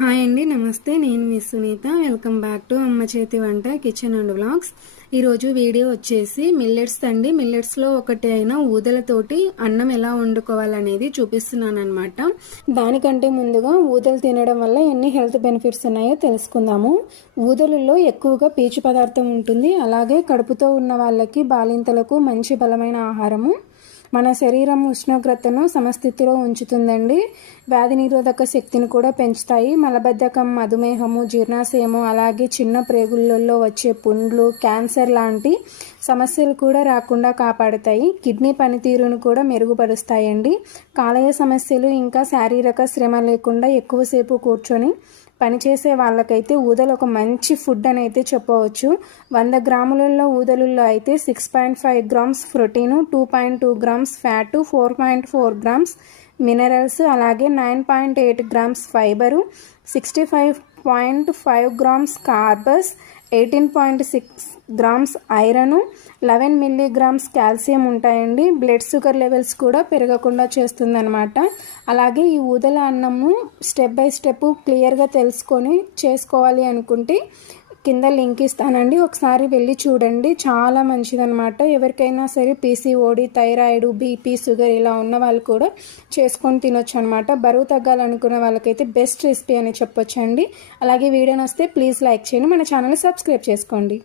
Hi అండి, నమస్తే. నేను మీ సునీత. వెల్కమ్ బ్యాక్ టు అమ్మ చేతి వంట కిచెన్ అండ్ వ్లాగ్స్. ఈరోజు వీడియో వచ్చేసి మిల్లెట్స్ అండి. మిల్లెట్స్లో ఒకటి అయిన ఊదలతోటి అన్నం ఎలా వండుకోవాలనేది చూపిస్తున్నాను అనమాట. దానికంటే ముందుగా ఊదలు తినడం వల్ల ఎన్ని హెల్త్ బెనిఫిట్స్ ఉన్నాయో తెలుసుకుందాము. ఊదలలో ఎక్కువగా పీచు పదార్థం ఉంటుంది. అలాగే కడుపుతో ఉన్న వాళ్ళకి, బాలింతలకు మంచి బలమైన ఆహారము. మన శరీరం ఉష్ణోగ్రతను సమస్థితిలో ఉంచుతుందండి. వ్యాధి నిరోధక శక్తిని కూడా పెంచుతాయి. మలబద్ధకం, మధుమేహము, జీర్ణాశయము, అలాగే చిన్న ప్రేగులలో వచ్చే పుండ్లు, క్యాన్సర్ లాంటి సమస్యలు కూడా రాకుండా కాపాడుతాయి. కిడ్నీ పనితీరును కూడా మెరుగుపరుస్తాయండి. కాలేయ సమస్యలు, ఇంకా శారీరక శ్రమ లేకుండా ఎక్కువసేపు కూర్చొని పనిచేసే వాళ్ళకైతే ఊదలు ఒక మంచి ఫుడ్ అని అయితే చెప్పవచ్చు. 100 గ్రాములలో ఊదలుల్లో అయితే 6.5 grams protein, 2.2 grams fat, 4.4 grams minerals, అలాగే 9.8 grams fibre, 65.5 grams carbs, 18.6 grams iron, 11 milligrams calcium ఉంటాయండి. బ్లడ్ షుగర్ లెవెల్స్ కూడా పెరగకుండా చేస్తుందన్నమాట. అలాగే ఈ ఊదల అన్నము స్టెప్ బై స్టెప్ క్లియర్గా తెలుసుకొని చేసుకోవాలి అనుకుంటే కింద లింక్ ఇస్తానండి, ఒకసారి వెళ్ళి చూడండి. చాలా మంచిదన్నమాట. ఎవరికైనా సరే పీసీఓడి, థైరాయిడ్, బీపీ, షుగర్ ఇలా ఉన్న వాళ్ళు కూడా చేసుకొని తినొచ్చు అనమాట. బరువు తగ్గాలనుకున్న వాళ్ళకైతే బెస్ట్ రెసిపీ అని చెప్పొచ్చండి. అలాగే వీడియో నచ్చితే ప్లీజ్ లైక్ చేయండి, మన ఛానల్ని సబ్స్క్రైబ్ చేసుకోండి.